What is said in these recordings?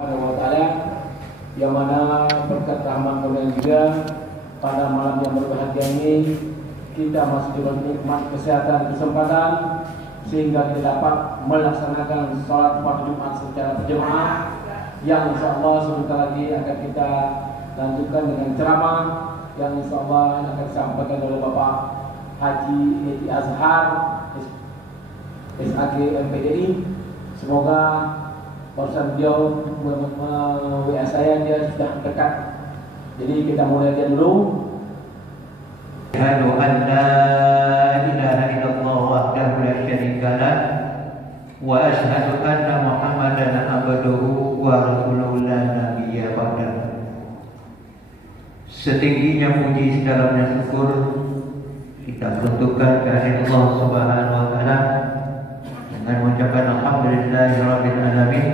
Subhanahu wa ta'ala, yang mana berkat rahmat Tuhan juga pada malam yang berbahagia ini kita masih diberi nikmat kesehatan kesempatan sehingga kita dapat melaksanakan sholat fardu Jumat secara berjamaah yang insyaallah sebentar lagi akan kita lanjutkan dengan ceramah yang insyaallah akan disampaikan oleh Bapak Haji Edi Azhar SAG MPDI. Semoga barusan beliau WA saya, dia sudah dekat, jadi kita mulai aja dulu. Asyhadu an la ilaha illallah wahdahu la syarika lah wa asyhadu anna Muhammadan abduhu wa rasuluhu la nabiyya ba'dahu. Setingginya puji sedalamnya syukur kita peruntukkan kehadirat Allah Subhanahu wa taala dengan mengucapkan alhamdulillahirabbil alamin.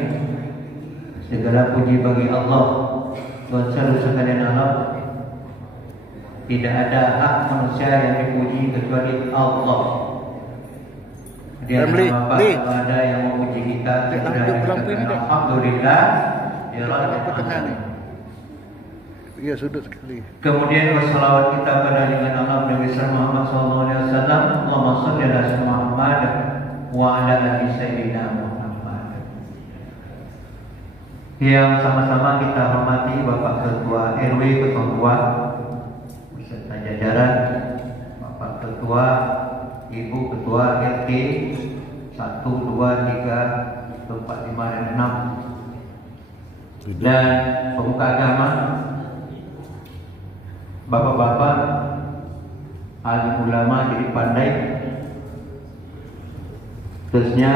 Segala puji bagi Allah Tuhan seluruh sekalian alam. Tidak ada hak manusia yang dipuji kecuali Allah. Dia ada yang memuji kita. Alhamdulillah. Ya sudah sekali. Kemudian wassalawat kita pada dengan Allah Nabi Muhammad SAW. Allahumma shalli ala Muhammad wa ala ali sayyidina Muhammad. Yang sama-sama kita hormati Bapak Ketua RW, Ketua beserta jajaran, Bapak Ketua, Ibu Ketua RT 1, 2, 3, 4, 5, dan 6, dan pemuka agama, bapak-bapak, alim ulama jadi pandai, terusnya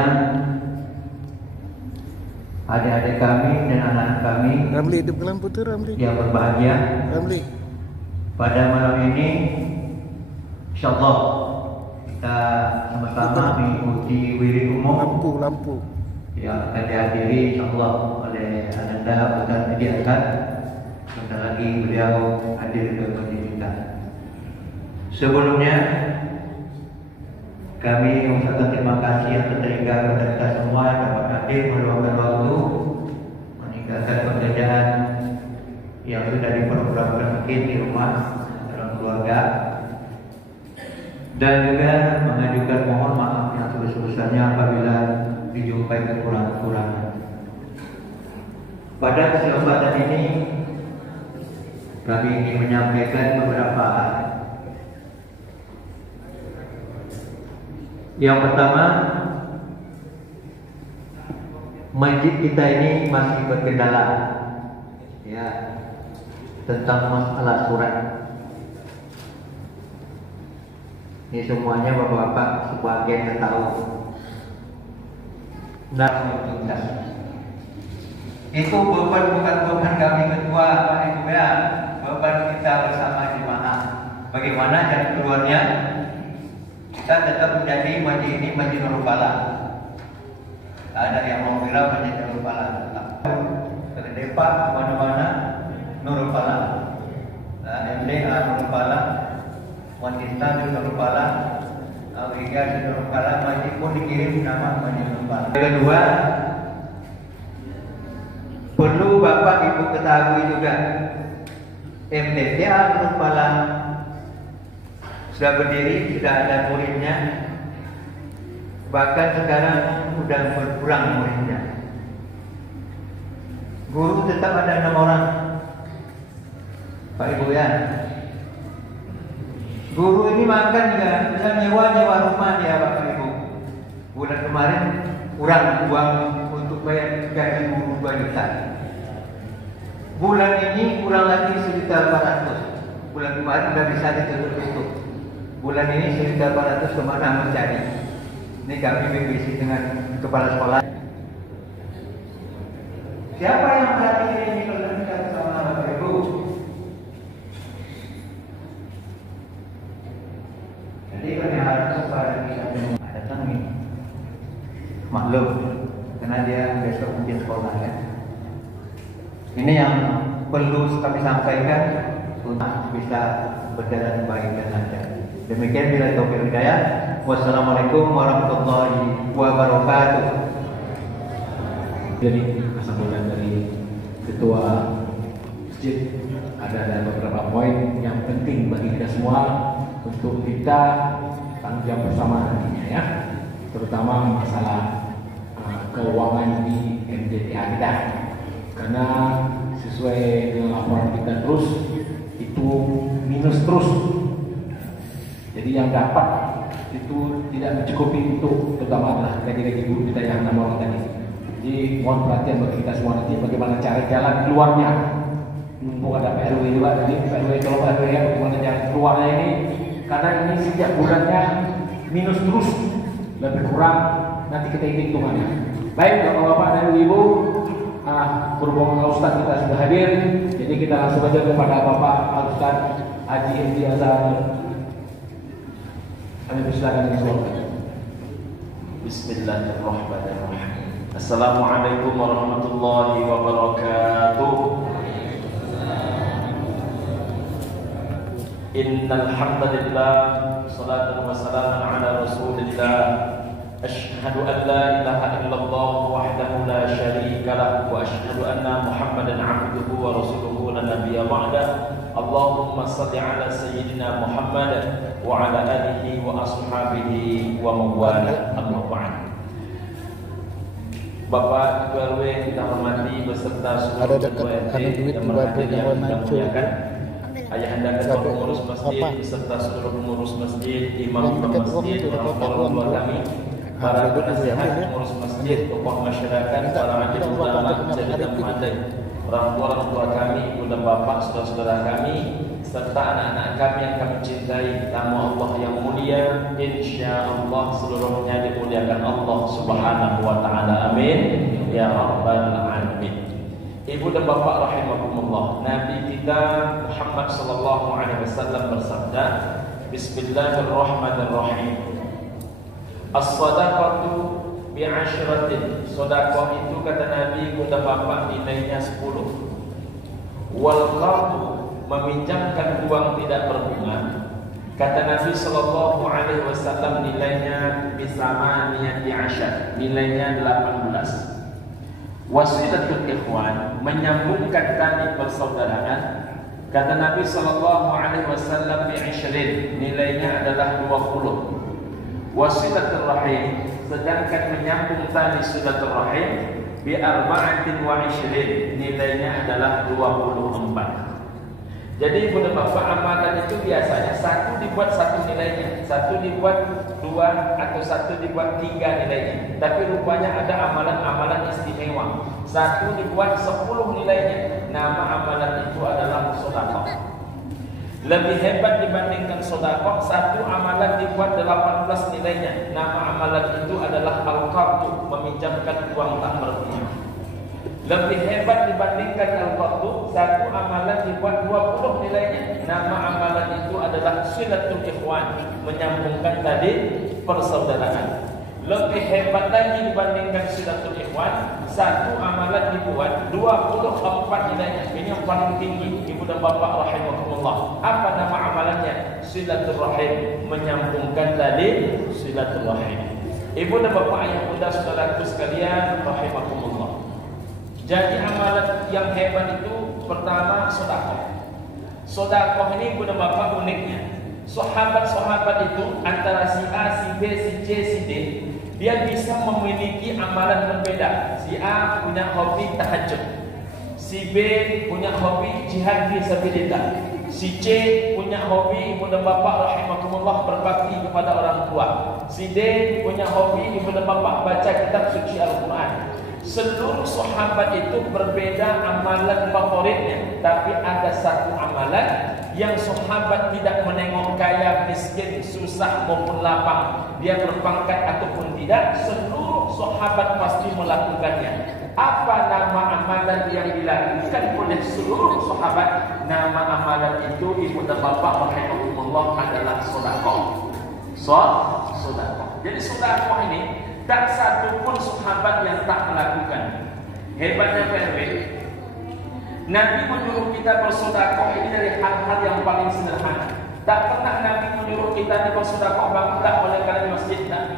adik-adik kami dan anak-anak kami Ramli, hidup lampu tu Ramli yang berbahagia. Ramli, Pada malam ini insyaallah kita sama-sama mengikuti wirid umum lampu yang akan dihadiri insyaallah oleh Ananda Ustaz Edi Azhar. Sebentar lagi beliau hadir ke masjid kita. Sebelumnya kami mengucapkan terima kasih yang terhingga kepada kita semua yang dapat hadir meluangkan waktu meninggalkan pekerjaan yang sudah diprogramkan mungkin di rumah dalam keluarga, dan juga mengajukan mohon maaf yang sebesar-besarnya apabila dijumpai kekurangan-kekurangan. Pada kesempatan ini kami ingin menyampaikan beberapa hal. Yang pertama, masjid kita ini masih berkendala ya tentang masalah surat. Ini semuanya bapak-bapak sebagian tahu. Nah, itu beban bukan beban kami ketua Pak Ibu ya, beban kita bersama jemaah. Bagaimana jalan keluarnya? Kita tetap menjadi masjid ini masjid Nurul Falah. Ada yang mau bilang masjid Nurul Falah tetap terdepak kemana-mana Nurul Falah. MDA Nurul Falah, wanita Nurul Falah, Al-Iga Nurul Falah, masjid pun dikirim nama masjid Nurul Falah. Yang kedua, perlu Bapak Ibu ketahui juga MDA Nurul Falah sudah berdiri, sudah ada muridnya, bahkan sekarang sudah berkurang muridnya. Guru tetap ada 6 orang, Pak Ibu ya. Guru ini makan juga bisa nyewa rumah dia Bapak Ibu. Bulan kemarin kurang uang untuk bayar gaji guru 2 juta. Bulan ini kurang lagi 1.400. Bulan kemarin sudah bisa ditutup. Bulan ini 1.400 kemana mencari? Ini kami BBC dengan kepala sekolah. Siapa yang perhatikan ini kalau kita sama Bapak Ibu? Jadi kami harap kepada kita datang ini maklum karena dia besok mungkin sekolah ya. Ini yang perlu kami sampaikan untuk bisa berjalan baik dan lancar. Demikian bila taufiq hidayah. Wassalamualaikum warahmatullahi wabarakatuh. Jadi kesimpulan dari Ketua Masjid, ada beberapa poin yang penting bagi kita semua untuk kita tanggung jawab bersama nantinya ya, terutama masalah keuangan di MDTA kita, karena sesuai dengan laporan kita terus itu minus terus, jadi yang dapat itu tidak mencukupi untuk terutama adalah gaji-gaji guru kita yang 6 orang tadi. Jadi mohon perhatian bagi kita semua nanti bagaimana cara jalan keluarnya. Mumpung ada PRW juga tadi, PRW kalau PRW ya bagaimana jalan keluarnya ini, karena ini setiap bulannya minus terus, lebih kurang nanti kita hitungannya. Baik bapak-bapak dan ibu, berhubung Ustaz kita sudah hadir, jadi kita langsung saja kepada Bapak Ustaz Haji Imtiazah. Kami persilakan dengan suara. Bismillahirrahmanirrahim. Assalamualaikum warahmatullahi wabarakatuh. Innal hamdalillah, salatan wa salaman ala Rasulillah. Asyhadu an la ilaha illallah wahdahu la syarika lah wa asyhadu anna Muhammadan 'abduhu wa rasuluhu la nabiyya ba'da. Allahumma shalli ala sayyidina Muhammad wa ala alihi wa ashabihi wa mawala. Amma ba'd. Bapak Ketua RW kita hormati beserta seluruh ketua RT yang berhadir, Ayahanda Ketua Pengurus Masjid beserta seluruh pengurus masjid, imam masjid, orang-orang kami, para penasihat pengurus masjid, tokoh masyarakat, para hakim ulama, jamiah madai, orang tua kami, ibu dan bapak, saudara-saudara kami, serta anak-anak kami yang kami cintai, tamu Allah yang mulia, insyaallah seluruhnya dimuliakan Allah Subhanahu wa taala. Amin ya rabbal alamin. Ibu dan bapak rahimakumullah, Nabi kita Muhammad sallallahu alaihi wasallam bersabda, Bismillahirrahmanirrahim. As-sadaqatu bi'asyratin. Sedekah itu kata Nabi ibu dan bapak nilainya 10. Wal qardu, meminjamkan uang tidak berbunga, kata Nabi sallallahu alaihi wasallam nilainya bisamaniyati asyar, nilainya 18. Wasilatul ikhwan, menyambungkan tali persaudaraan, kata Nabi sallallahu alaihi wasallam bi'ishrin, nilainya adalah 20. Wasilatul rahim, sedangkan menyambung tali silaturahim bi'arba'atin wa 20, nilainya adalah 24. Jadi ibu dan bapak, amalan itu biasanya satu dibuat satu nilainya, satu dibuat 2 atau satu dibuat 3 nilainya. Tapi rupanya ada amalan-amalan istimewa, satu dibuat 10 nilainya. Nama amalan itu adalah sedekah. Lebih hebat dibandingkan sedekah, satu amalan dibuat 18 nilainya. Nama amalan itu adalah al-qardu, meminjamkan uang tak berbunga. Lebih hebat dibandingkan al-qardu, satu amalan dibuat 20 nilainya. Nama amalan itu adalah silatul ikhwan, menyambungkan tadi persaudaraan. Lebih hebat lagi dibandingkan silatul ikhwan, satu amalan dibuat 24 nilainya. Ini yang paling tinggi ibu dan bapak rahimakumullah. Apa nama amalannya? Silaturahim, menyambungkan tadi silaturahim. Ibu dan bapak, ayah bunda, saudaraku sekalian rahimakumullah. Jadi amalan yang hebat itu pertama sedekah. Sedekah ini ibu dan bapak uniknya, sahabat-sahabat itu antara si A, si B, si C, si D, dia bisa memiliki amalan berbeda. Si A punya hobi tahajud, si B punya hobi jihad fisabilillah, si C punya hobi ibu dan bapak rahimakumullah berbakti kepada orang tua, si D punya hobi ibu dan bapak baca kitab suci Al-Quran. Seluruh sahabat itu berbeda amalan favoritnya, tapi ada satu amalan yang sahabat tidak menengok kaya, miskin, susah maupun lapang, dia berpangkat ataupun tidak, seluruh sahabat pasti melakukannya. Apa nama amalan yang dilakukan oleh seluruh sahabat? Nama amalan itu ibu dan bapak rahimahumullah adalah sedekah. Sedekah. Jadi sedekah ini tak satu pun sahabat yang tak melakukan. Hebatnya PRW, Nabi menyuruh kita bersedekah ini dari hal-hal yang paling sederhana. Tak pernah Nabi menyuruh kita bersedekah bangkit oleh kalian masjid Nabi.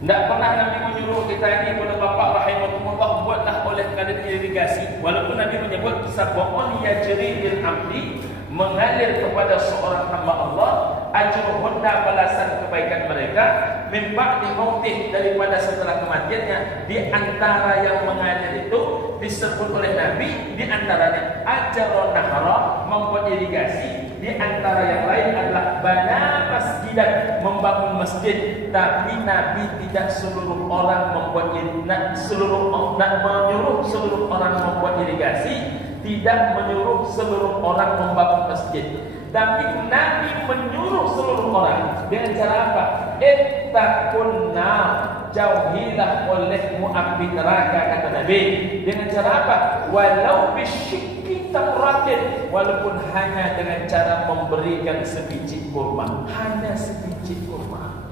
Tidak pernah Nabi menyuruh kita ini kepada bapak rahimahumullah buatlah oleh kadar irigasi. Walaupun Nabi menyebut sab'un yajril amdi, mengalir kepada seorang hamba Allah, ajruhunna, balasan kebaikan mereka, min ba'di mautih, daripada setelah kematiannya. Di antara yang mengalir itu disebut oleh Nabi, di antaranya ajrun nahra, membuat irigasi. Di antara yang lain adalah bana masjidan, membangun masjid. Tapi Nabi tidak seluruh orang membuat menyuruh seluruh orang membuat irigasi, tidak menyuruh seluruh orang membangun masjid. Tapi Nabi menyuruh seluruh orang dengan cara apa? Ittaqun nar, jauhilah olehmu api neraka, kata Nabi. Dengan cara apa? Walau bisyikki tamratin, walaupun hanya dengan cara memberikan sebiji kurma, hanya sebiji kurma.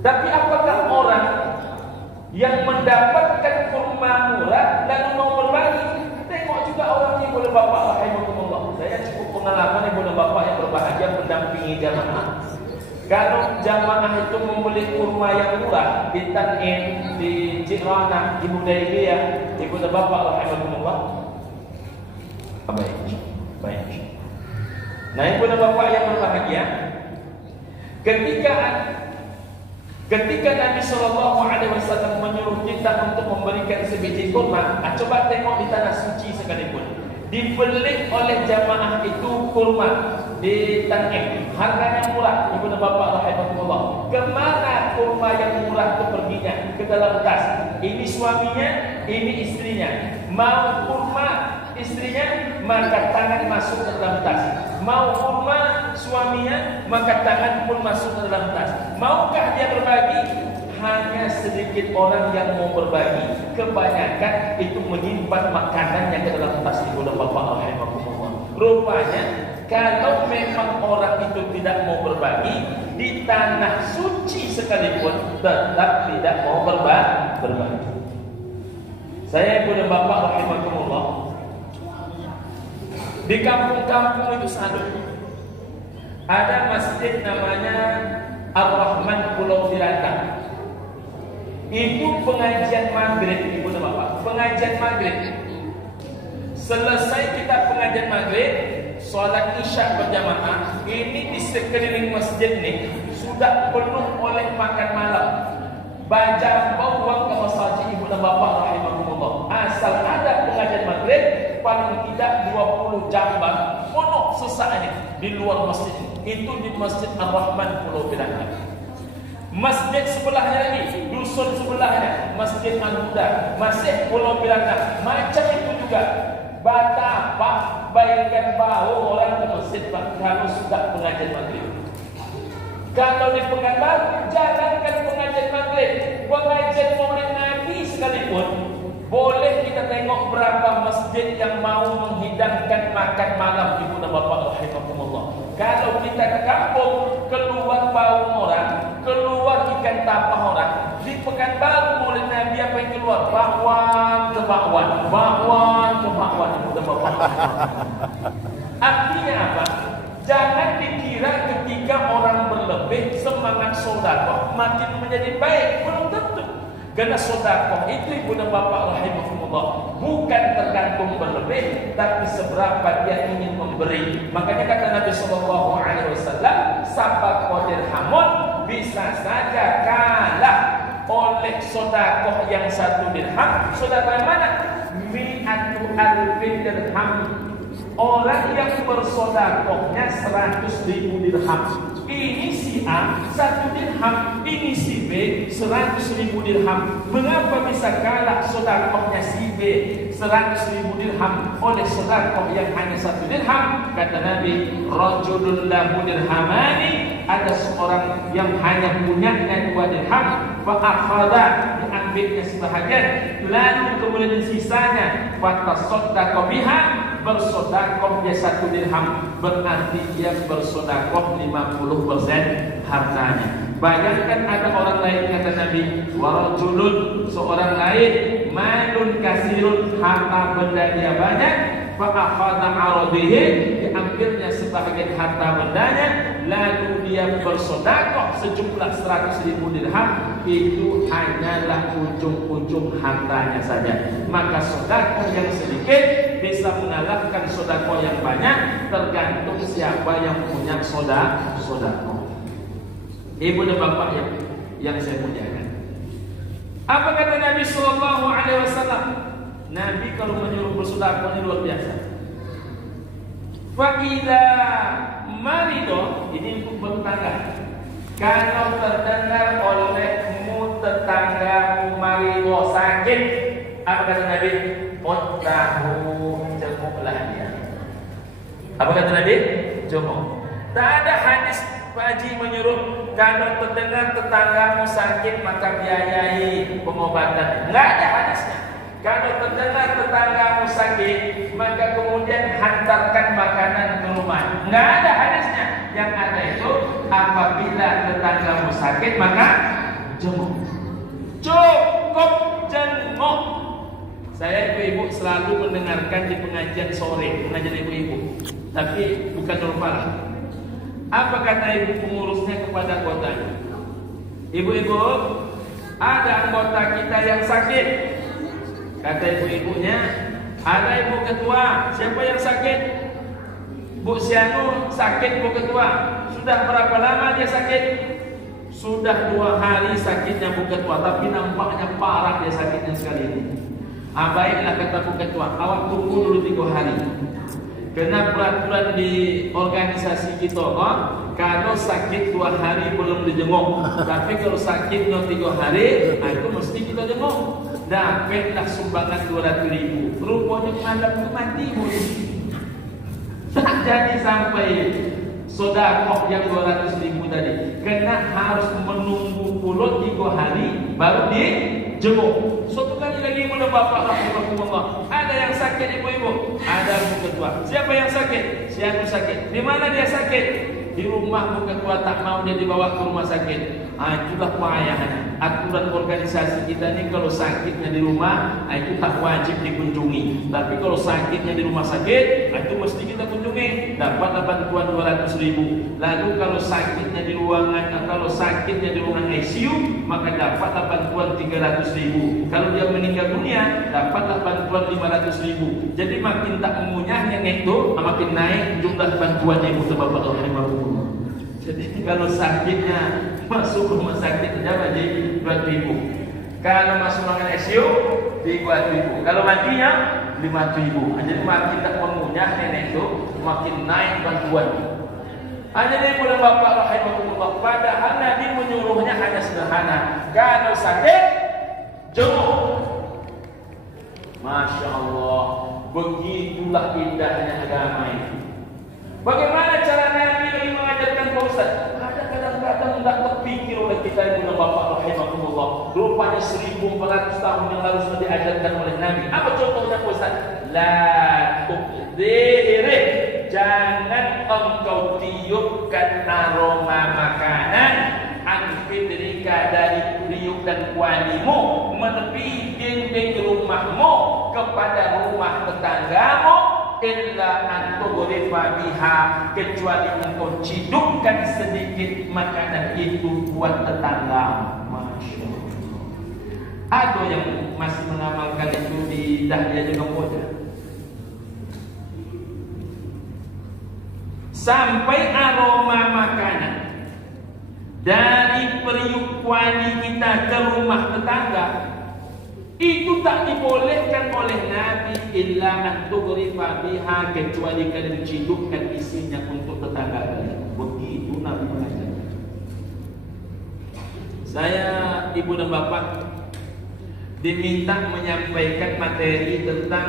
Tapi apakah orang yang mendapatkan kurma murah lalu mau berbagi? Tengok juga orang ini, boleh bapak rahimahumullah. Saya cukup pengalaman boleh bapak yang berbahagia mendampingi jamaah. Kalau jamaah itu membeli kurma yang murah di Tan'in, di Jirana, di Hudaybiyah, di boleh bapak rahimahumullah. Baik. Nah, ibu dan bapak yang berbahagia, ketika Nabi SAW menyuruh kita untuk memberikan sebiji kurma, coba tengok di tanah suci sekalipun, dibeli oleh jamaah itu kurma di Tan'im, harganya murah, ibu dan bapak rahimahullah. Kemana kurma yang murah itu perginya? Ke dalam tas. Ini suaminya, ini istrinya. Mau kurma istrinya, maka tangan masuk ke dalam tas. Mau kurma suaminya, maka tangan pun masuk ke dalam tas. Maukah dia berbagi? Hanya sedikit orang yang mau berbagi. Kebanyakan itu menyimpan makanannya ke dalam tas, ibu dan bapak rahimahumullah. Rupanya kalau memang orang itu tidak mau berbagi, di tanah suci sekalipun tetap tidak mau berbagi. Saya ibu dan bapak rahimahumullah, di kampung-kampung itu selalu ada masjid namanya Ar-Rahman Pulau Tirata. Itu pengajian maghrib, ibu dan bapak, pengajian maghrib. Selesai kita pengajian maghrib, sholat isya berjamaah, ini di sekeliling masjid ini sudah penuh oleh makan malam. Baca bawang ke masjid, ibu dan bapak rahimahumullah. Asal ada pengajian maghrib, paling tidak 20 jamban penuh sesaknya di luar masjid. Itu di Masjid Ar-Rahman Pulau Tirata. Masjid sebelahnya lagi, dusun sebelahnya, Masjid Al-Huda, masih Pulau Tirata, macam itu juga. Betapa baikkan bau orang ke masjid kalau sudah pengajian maghrib. Kalau di Pekanbaru, jalankan pengajian maghrib, pengajian Maulid Nabi sekalipun. Boleh kita tengok berapa masjid yang mau menghidangkan makan malam, ibu dan bapak rahimahumullah. Kalau kita ke kampung, keluar bau orang, keluar ikan tapah orang. Di Pekanbaru Maulid Nabi apa yang keluar? Bakwan ke bakwan, bakwan ke bakwan, ibu dan bapak. Artinya apa? Jangan dikira ketika orang berlebih semangat sedekah makin menjadi baik, belum tentu. Karena sedekah itu ibu dan bapak rahimahumullah bukan tergantung berlebih, tapi seberapa dia ingin memberi. Makanya kata Nabi SAW, sabaqah dirhamun, bisa saja kalah oleh sedekah yang 1 dirham. Sedekah yang mana? Mi'atu alfin dirham. Orang yang bersedekahnya 100.000 dirham. Ini si A 1 dirham, ini si B 100.000 dirham. Mengapa bisa kalah sedekahnya si B 100.000 dirham oleh sedekah yang hanya 1 dirham? Kata Nabi, rajulun lahu dirhamani, ada seorang yang hanya punyanya 2 dirham, fa akhadha, diambilnya sebahagian, lalu kemudian sisanya fatasaddaqa biha, bersedekah dia 1 dirham, berarti dia bersedekah 50% hartanya. Bayangkan ada orang lain, kata Nabi, warajulun, seorang lain, malun kasirun, harta benda dia banyak, fa akhadha aradihi, diambilnya sebagian harta bendanya, lalu dia bersedekah sejumlah 100.000 dirham, itu hanyalah ujung-ujung hartanya saja. Maka sedekah yang sedikit bisa mengalahkan sedekah yang banyak, tergantung siapa yang punya sedekah. Ibu dan bapak yang saya muliakan, apa kata Nabi Sallallahu Alaihi Wasallam? Nabi kalau menyuruh bersedekah ini luar biasa. Fa'idha marido, ini untuk bertetangga. Kalau terdengar olehmu tetanggamu marido sakit, apa kata Nabi? Otahu, jenguklah dia. Apa kata Nabi? Jenguk. Tak ada hadis Pak Haji menyuruh kalau terdengar tetanggamu sakit maka biayai pengobatan. Enggak ada hadisnya. Kalau terdengar tetanggamu sakit, maka kemudian hantarkan makanan ke rumah. Enggak ada hadisnya. Yang ada itu apabila tetanggamu sakit maka jenguk. Cukup jenguk. Saya ibu-ibu selalu mendengarkan di pengajian sore, pengajian ibu-ibu. Tapi bukan Nurul Falah. Apa kata ibu pengurusnya kepada anggotanya? Ibu-ibu, ada anggota kita yang sakit. Kata ibu-ibunya, ada ibu ketua. Siapa yang sakit? Bu Sianu sakit, Bu ketua. Sudah berapa lama dia sakit? Sudah 2 hari sakitnya Bu ketua, tapi nampaknya parah dia sakitnya sekali ini. Baiklah kata Bu ketua, awak tunggu dulu 3 hari. Karena peraturan di organisasi kita kalau sakit 2 hari belum dijenguk. Tapi kalau sakitnya 3 hari, itu mesti kita jenguk. Dapatlah sumbangan 200.000. Rupanya malam itu mati pun. Tak jadi sampai sedekah yang 200.000 tadi. Karena harus menunggu puluh 3 hari baru dijenguk. Suatu kali lagi mudah bapak rahimahullah, ada yang sakit ibu-ibu, ada Bu ketua. Siapa yang sakit? Siapa sakit? Di mana dia sakit? Di rumah Bu ketua tak mau dia dibawa ke rumah sakit. Itulah payahnya. Aturan organisasi kita ni kalau sakitnya di rumah, itu tak wajib dikunjungi. Tapi kalau sakitnya di rumah sakit, itu mesti kita kunjungi. Dapatlah bantuan 200.000. Lalu kalau sakitnya di ruangan, kalau sakitnya di ruangan ICU, maka dapatlah bantuan 300.000. Kalau dia meninggal dunia, dapatlah bantuan 500.000. Jadi makin tak mengunyahnya itu, makin naik jumlah bantuannya ibu bapak rahimahullah. Jadi kalau sakitnya masuk rumah sakit berapa jadi 2.000. Kalau masuk ruangan ICU 3.000. Kalau matinya 5.000. Jadi makin tak mengunyah nenek itu, makin naik bantuan. Jadi boleh bapak rahimahullah, padahal Nabi menyuruhnya hanya sederhana. Kalau sakit jenguk. Masya Allah, begitulah indahnya agama ini. Bagaimana cara Nabi lagi mengajarkan Pak Ustaz? Ada kadang-kadang tidak terpikir oleh kita ibu dan bapak rahimahullah. Rupanya 1400 tahun yang lalu sudah diajarkan oleh Nabi. Apa contohnya Pak Ustaz? La tuqdirih, jangan engkau tiupkan aroma makanan anfidrika dari riuk dan kualimu menepi dinding rumahmu kepada rumah tetanggamu, illa antughrifa biha, kecuali engkau cidukkan sedikit makanan itu buat tetangga. Masya Allah. Ada yang masih mengamalkan itu di Dahlia juga muda. Sampai aroma makanan dari periuk kuali kita ke rumah tetangga itu tak dibolehkan oleh Nabi, illa antughrifa biha, kecuali kalian cidukkan isinya untuk tetangga kalian. Begitu Nabi mengajarkan. Saya ibu dan bapak diminta menyampaikan materi tentang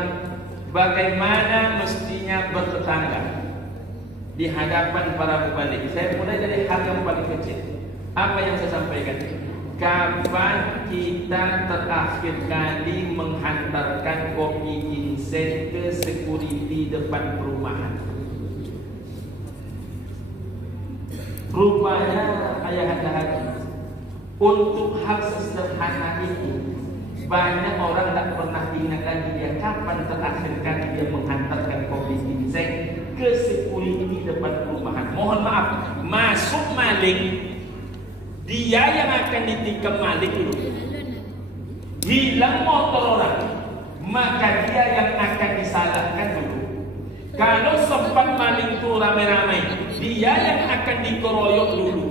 bagaimana mestinya bertetangga di hadapan para mubalik. Saya mulai dari hal yang paling kecil. Apa yang saya sampaikan? Kapan kita terakhir kali menghantarkan kopi ginseng ke security depan perumahan? Rupanya ayah-ayah, untuk hal sesederhana itu banyak orang tak pernah ingat lagi dia kapan terakhir kali dia menghantarkan kopi ginseng ke security depan perumahan. Mohon maaf, masuk maling, dia yang akan ditikam maling dulu. Hilang motor orang, maka dia yang akan disalahkan dulu. Kalau sempat maling itu ramai-ramai, dia yang akan dikeroyok dulu.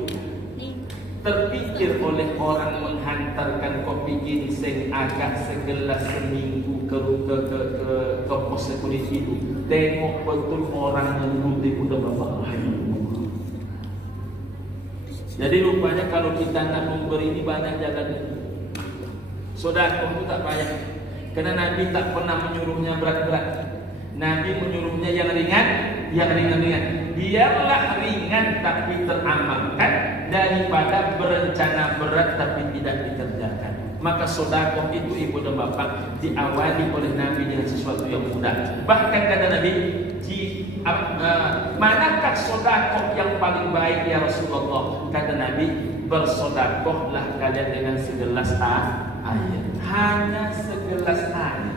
Terpikir oleh orang menghantarkan kopi ginseng agak segelas seminggu ke pos security itu. Tengok betul orang menuruti udah bapak rahimahullah. Jadi rupanya kalau kita nak memberi ini banyak jalan. Sedekah itu tak payah. Karena Nabi tak pernah menyuruhnya berat-berat. Nabi menyuruhnya yang ringan, yang ringan-ringan. Biarlah ringan tapi teramalkan daripada berencana berat tapi tidak dikerjakan. Maka sedekah itu ibu dan bapak diawali oleh Nabi dengan sesuatu yang mudah. Bahkan kata Nabi, manakah sedekah yang paling baik ya Rasulullah? Kata Nabi, bersedekahlah kalian dengan segelas air. Hanya segelas air.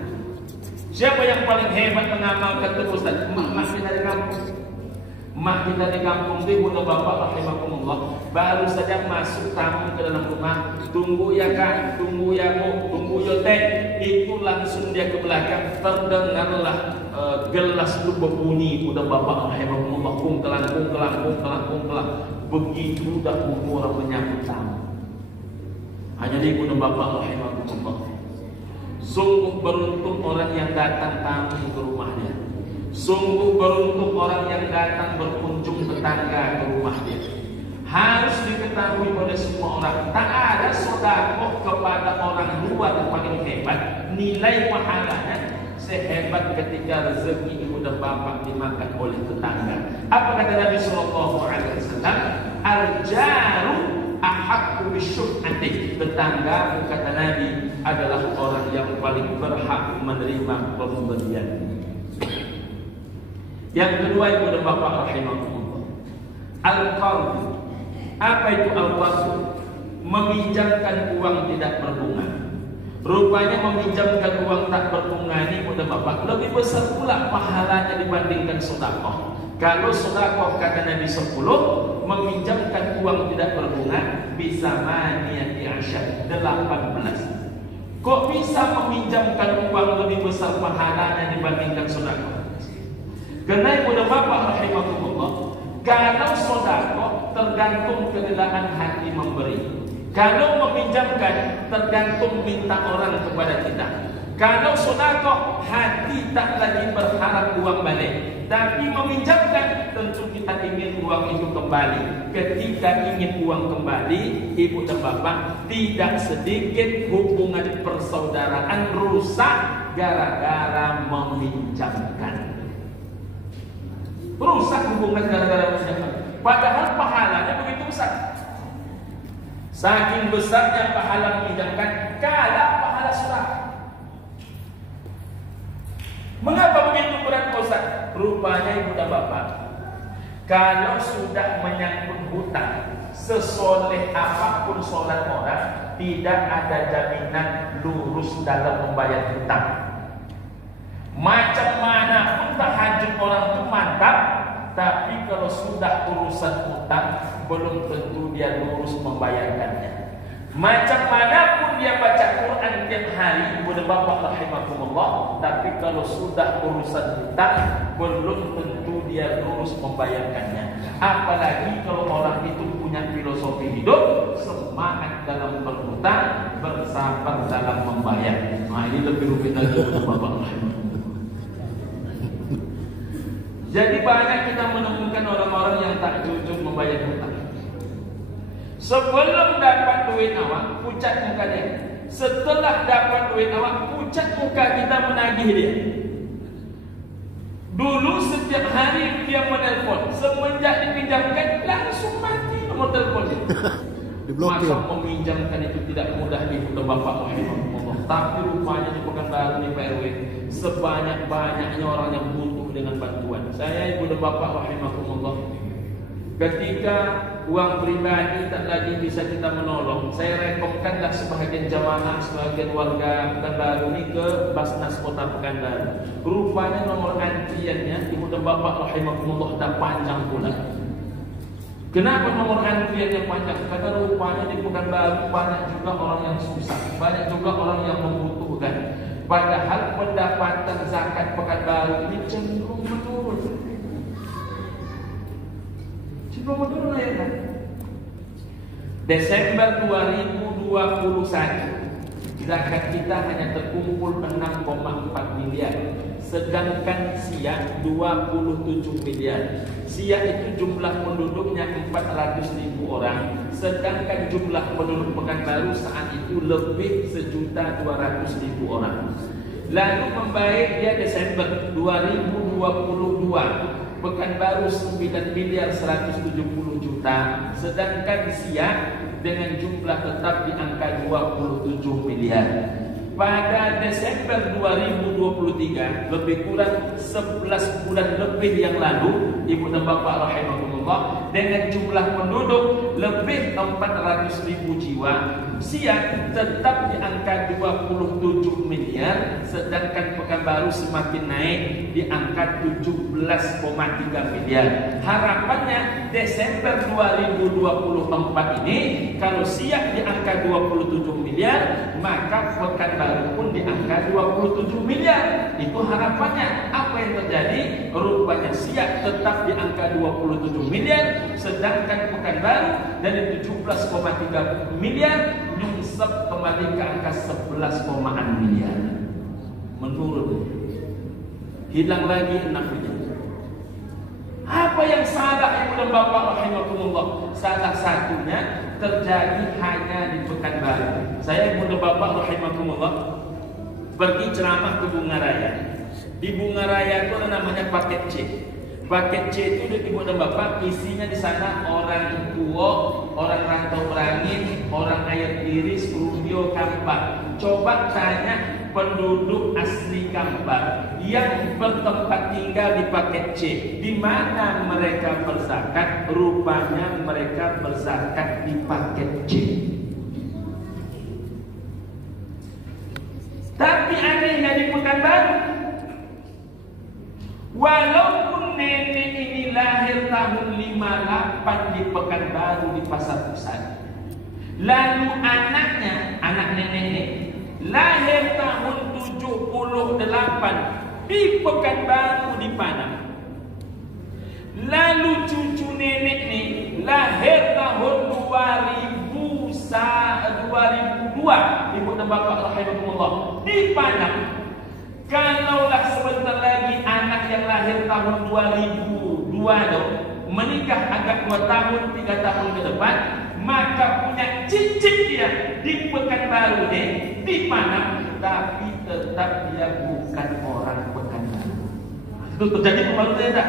Siapa yang paling hebat mengamalkan itu Ustaz? Mak kita di kampung. Mak kita di kampung itu ibu bapak rahimahumullah baru saja masuk tamu ke dalam rumah, tunggu ya kak, tunggu ya bu, tunggu ya teh, itu langsung dia ke belakang, terdengarlah gelas itu berbunyi. Udah bapak rahimahumullah kung kelang. Begitu dah orang menyambut tamu. Hanya ibu dan bapak rahimahumullah. Sungguh beruntung orang yang datang tamu ke rumahnya. Sungguh beruntung orang yang datang berkunjung tetangga ke rumah dia. Harus diketahui oleh semua orang, tak ada sedekah kepada orang luar yang paling hebat. Nilai pahalanya sehebat ketika rezeki ibu dan bapak dimakan oleh tetangga. Apa kata Nabi Sallallahu Alaihi Wasallam? Al-jaru ahaqqu bisyuhati. Tetangga, kata Nabi, adalah orang yang paling berhak menerima pemberian. Yang kedua ibu dan bapak rahimahullah, al-qardh. Apa itu al-qardh? Meminjamkan uang tidak berbunga. Rupanya meminjamkan uang tak berbunga ini ibu dan bapak lebih besar pula pahalanya dibandingkan sedekah. Kalau sedekah kata Nabi 10, meminjamkan uang tidak berbunga bisa maniyati asyad 18. Kok bisa meminjamkan uang lebih besar pahalanya dibandingkan sedekah? Karena ibu dan bapak rahimahumullah, kalau sedekah tergantung kerelaan hati memberi. Kalau meminjamkan tergantung minta orang kepada kita. Kalau sedekah hati tak lagi berharap uang balik, tapi meminjamkan tentu kita ingin uang itu kembali. Ketika ingin uang kembali, ibu dan bapak, tidak sedikit hubungan persaudaraan rusak gara-gara meminjamkan. Rusak hubungan gara-gara meminjamkan. Padahal pahalanya begitu besar. Saking besarnya pahala meminjamkan kalah pahala sedekah. Mengapa begitu berat Ustaz? Rupanya ibu dan bapak, kalau sudah menyangkut hutang, sesoleh apapun sholat orang, tidak ada jaminan lurus dalam membayar hutang. Macam manapun tahajud orang itu mantap, tapi kalau sudah urusan hutang, belum tentu dia lurus membayarkannya. Macam manapun dia baca Quran tiap hari, ibu dan bapak rahimahumullah, tapi kalau sudah urusan hutang, belum tentu dia lurus membayarkannya. Apalagi kalau orang itu punya filosofi hidup, semangat dalam berhutang, bersabar dalam membayar. Nah ini lebih rumit lagi ibu dan bapak rahimahumullah. Jadi banyak kita menemukan orang-orang yang tak jujur membayar hutang. Sebelum dapat duit awak, pucat muka dia. Setelah dapat duit awak, pucat muka kita menagih dia. Dulu setiap hari dia menelpon, semenjak dipinjamkan langsung mati nomor telepon dia. Maka meminjamkan itu tidak mudah ibu dan bapak rahimahumullah. Tapi rupanya di Pekanbaru di PRW sebanyak-banyaknya orang yang butuh dengan bantuan. Saya ibu dan bapak rahimahumullah, ketika uang pribadi tak lagi bisa kita menolong, saya rekomkanlah sebahagian jamaah, sebahagian warga Pekanbaru ini ke Basnas Kota Pekanbaru. Rupanya nomor antriannya ibu dan bapak rahimahumullah dah panjang pula. Kenapa nomor antriannya panjang? Karena rupanya di Pekanbaru banyak juga orang yang susah, banyak juga orang yang membutuhkan. Padahal pendapatan zakat Pekanbaru ini cenderung menurun. Cenderung menurun ya kan? Desember 2021 zakat kita hanya terkumpul 6,4 miliar. Sedangkan Siak 27 miliar. Siak itu jumlah penduduknya 400.000 orang. Sedangkan jumlah penduduk Pekanbaru saat itu lebih 1.200.000 orang. Lalu membaik dia Desember 2022 Pekanbaru 9 miliar 170 juta. Sedangkan Siak dengan jumlah tetap di angka 27 miliar. Pada Desember 2023, lebih kurang 11 bulan lebih yang lalu, Ibu dan Bapak rahimahumullah, dengan jumlah penduduk lebih 400.000 jiwa, Siak tetap di angka 27 miliar, sedangkan Pekanbaru semakin naik di angka 17,3 miliar. Harapannya Desember 2024 ini, kalau Siak di angka 27 miliar, maka Pekanbaru pun di angka 27 miliar. Itu harapannya. Apa yang terjadi? Rupanya Siak tetap di angka 27 miliar, sedangkan Pekanbaru dari 17,3 miliar nyungsep kembali ke angka 11,an miliar. Menurun. Hilang lagi 6 miliar. Apa yang salah Ibu dan Bapak rahimahumullah? Salah satunya terjadi hanya di Pekanbaru. Saya Ibu dan Bapak rahimahumullah pergi ceramah ke Bungaraya. Di Bungaraya itu ada namanya paket C. Paket C itu Ibu dan Bapak isinya di sana orang tua, orang rantau Merangin, orang air iris, Rubio, Kampar. Coba tanya penduduk asli Kampar yang bertempat tinggal di paket C, di mana mereka berzakat? Rupanya mereka berzakat di paket C. Tapi anehnya di Pekanbaru, walaupun nenek ini lahir tahun 58 di Pekanbaru di Pasar Pusat, lalu anaknya, anak nenek ini lahir tahun 78 di Pekanbaru di Padang. Lalu cucu nenek ini lahir tahun 2002 Ibu dan Bapak rahimahumullah di Padang. Kalaulah sebentar lagi anak yang lahir tahun 2002 menikah agak 2 tahun 3 tahun ke depan, maka punya cicit dia di Pekanbaru di Padang, tapi tetap dia bukan orang Pekanbaru. Itu terjadi kemarin tidak?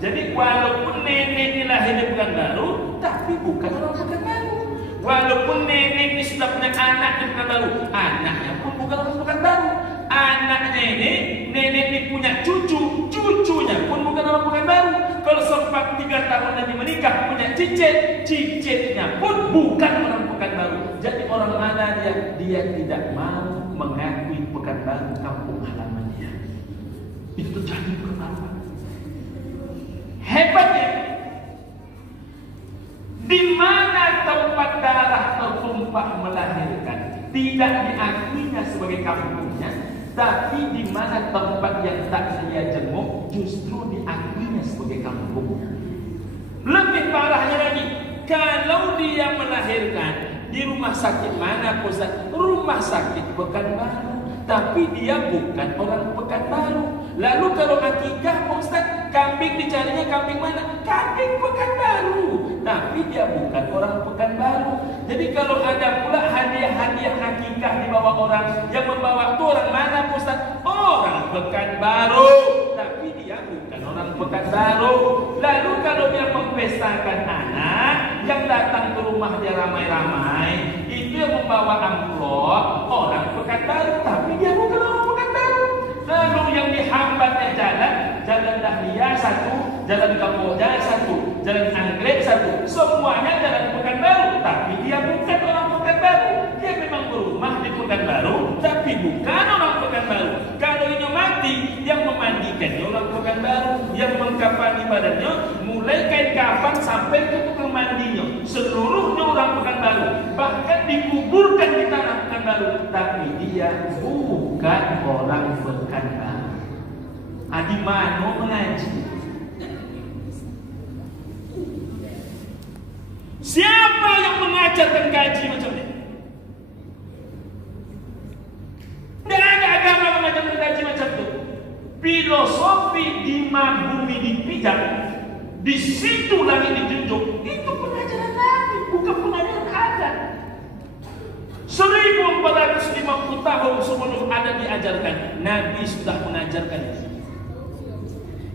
Jadi walaupun nenek ini lahir di Pekanbaru, tapi bukan orang Pekanbaru. Walaupun nenek ini sudah punya anak di Pekanbaru, anaknya pun bukan orang Pekanbaru. Anaknya ini, nenek ini punya cucu, cucunya pun bukan orang Pekanbaru. Kalau sempat 3 tahun nanti menikah punya cicit, cicitnya pun bukan orang Pekanbaru. Jadi orang mana dia? Dia tidak mau mengakui Pekanbaru kampung halamannya. Itu terjadi di Pekanbaru. Hebatnya, di mana tempat darah tertumpah melahirkan tidak diakuinya sebagai kampungnya, tapi di mana tempat yang tak dia jenguk justru diakuinya sebagai kampungnya. Lebih parahnya lagi, kalau dia melahirkan di rumah sakit mana pusat? Rumah sakit Pekanbaru, tapi dia bukan orang Pekanbaru. Lalu kalau akikah Ustaz, kambing dicarinya kambing mana? Kambing Pekanbaru, tapi dia bukan orang Pekanbaru. Jadi kalau ada pula hadiah-hadiah akikah dibawa orang, yang membawa itu orang mana Ustaz? Orang Pekanbaru, tapi dia bukan orang Pekanbaru. Lalu kalau dia mempestakan anak, yang datang ke rumah dia ramai-ramai, itu yang membawa amplop orang Pekanbaru, tapi dia bukan orang Pekanbaru. Lalu yang dihambatnya jalan Dahlia 1, jalan Kamboja 1, jalan Anggrek 1, semuanya jalan Pekanbaru, tapi dia bukan orang Pekanbaru. Dia memang berumah di Pekanbaru, tapi bukan orang Pekanbaru. Kalau ini mati, yang memandikannya orang Pekanbaru, yang mengkafani badannya, mulai kain dikafan sampai ke tukang mandinya. Seluruhnya orang Pekanbaru, bahkan dikuburkan di tanah Pekanbaru, tapi dia bukan orang Pekanbaru. Adi mano mengaji. Siapa yang mengajarkan kaji macam ini? Tidak ada agama mengajarkan kaji macam itu. Filosofi di bumi dipijak, di situ langit dijunjung. Itu pengajaran Nabi, bukan pengajaran adat. 1450 tahun sebelum ada diajarkan, Nabi sudah mengajarkan itu.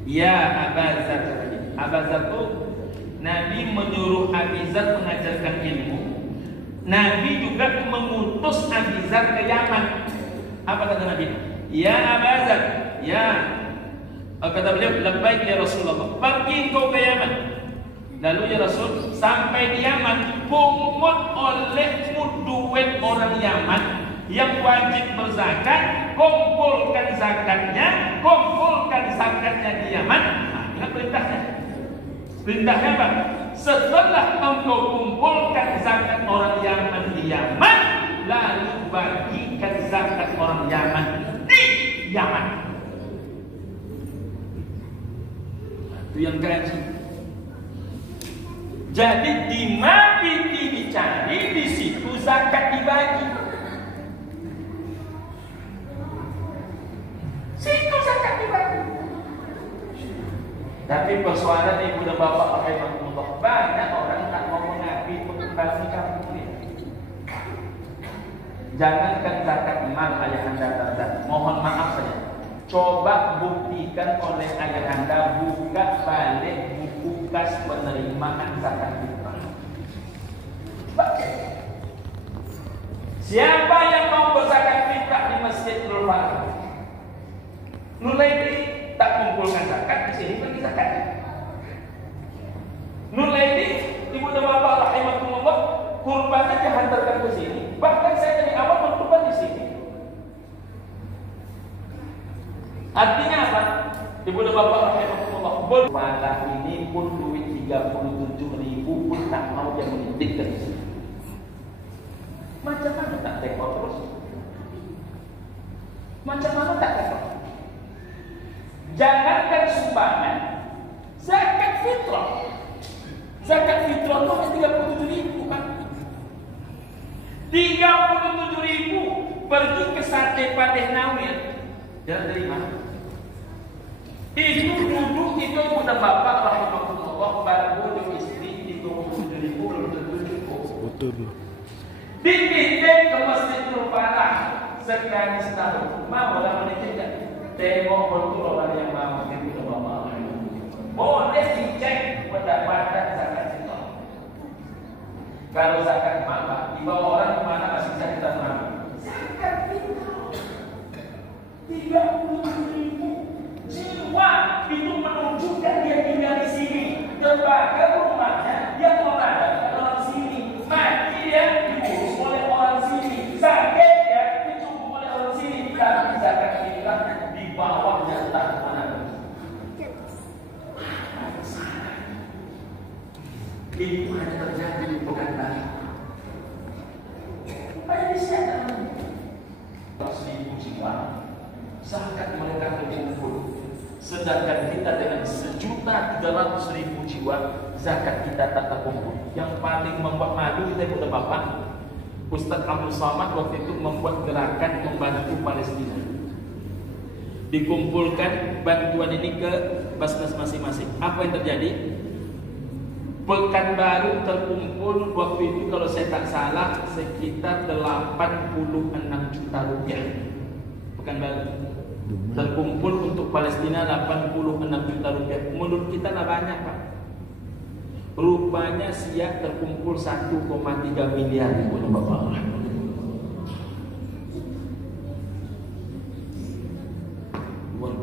Ya Abazar, Abazar itu Nabi menyuruh Abizar mengajarkan ilmu. Nabi juga mengutus Abizar ke Yaman. Apa kata Nabi? Ya Abazar, ya, kata beliau, labbaik ya Rasulullah, pergi kau ke Yaman. Lalu ya Rasul, sampai di Yaman, pungut olehmu duit orang Yaman yang wajib berzakat, kumpulkan zakatnya, kumpulkan zakatnya di Yaman. Nah, ingat perintahnya. Perintahnya apa? Setelah engkau kumpulkan zakat orang Yaman di Yaman, lalu bagikan zakat orang Yaman di Yaman. Itu yang kaji. Jadi di Mabiti dicari, di situ zakat dibagi. Situ zakat dibagi. Tapi persoalan ibu dan bapak rahimahullah, banyak orang tak mau mengakui pengembali kampung ini. Jangankan zakat mal ayah anda tanda, mohon maaf saja. Coba buktikan oleh ayah anda, buka balik buku kas penerimaan zakat fitrah. Siapa yang mau berzakat fitrah di Masjid Nurul Nulaidi tak kumpulkan zakat di sini bagi zakat. Nulaidi, ibu dan bapak rahimahumullah, kurbannya dihantarkan ke sini. Bahkan saya dari awal berkurban di sini. Artinya apa? Ibu dan bapak rahimahumullah, malah ini pun duit 37.000 pun tak mau yang menitipkan di sini. Macam mana tak tekor terus? Macam mana tak tekor? Jangankan sumbangan, zakat fitrah. Zakat fitrah itu hanya 37.000 kan? 37.000 pergi ke Sate Padeh Nawir. Jangan terima. Itu duduk itu udah bapak rahimahullah baru istri 37.000 belum tentu cukup. Betul. Dikirim ke Masjid Nurul sekali setahun. Mau lah menitipkan. Tengok betul orang yang mau itu bapak. Boleh dicek pendapatan zakat fitrah. Kalau zakat mal dibawa orang kemana masih bisa kita mengambil. Zakat fitrah 37.000 jiwa itu menunjukkan dia tinggal di sini. Terbakar rumahnya dia orang orang sini. Mati dia diurus oleh orang sini. Sakit dia dicukup oleh orang sini. Tapi zakat fitrah bawahnya entah kemana. Ini hanya terjadi di Pekanbaru. Ada di sana. 100.000 jiwa, zakat mereka terkumpul. Sedangkan kita dengan 1.300.000 jiwa, zakat kita tak terkumpul. Yang paling membuat malu kita udah bapak. Ustaz Abdul Somad waktu itu membuat gerakan membantu Palestina. Dikumpulkan bantuan ini ke basnas masing-masing. Apa yang terjadi? Pekanbaru terkumpul waktu itu kalau saya tak salah sekitar 86 juta rupiah. Pekanbaru terkumpul untuk Palestina 86 juta rupiah. Menurut kita lah banyak pak. Rupanya siap terkumpul 1,3 miliar ibu dan bapak.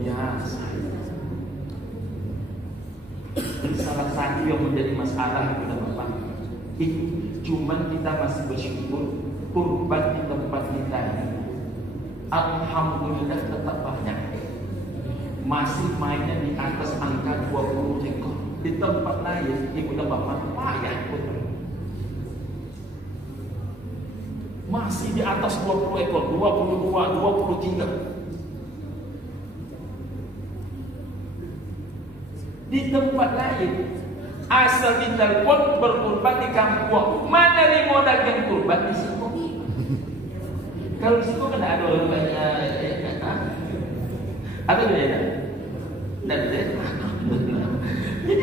Biasa. Salah satu yang menjadi masalah kita bapak itu cuman kita masih bersyukur kurban di tempat kita ini alhamdulillah tetap banyak, masih mainnya di atas angka 20 ekor. di tempat lain ibu dan bapak payah pun. Masih di atas 20 ekor, 22, 23. Di tempat lain asal ditelepon berkurban di kampung, mana lima dagang kurban di situ. Kalau di situ kan ada orang banyak, ada beda. Dan jadi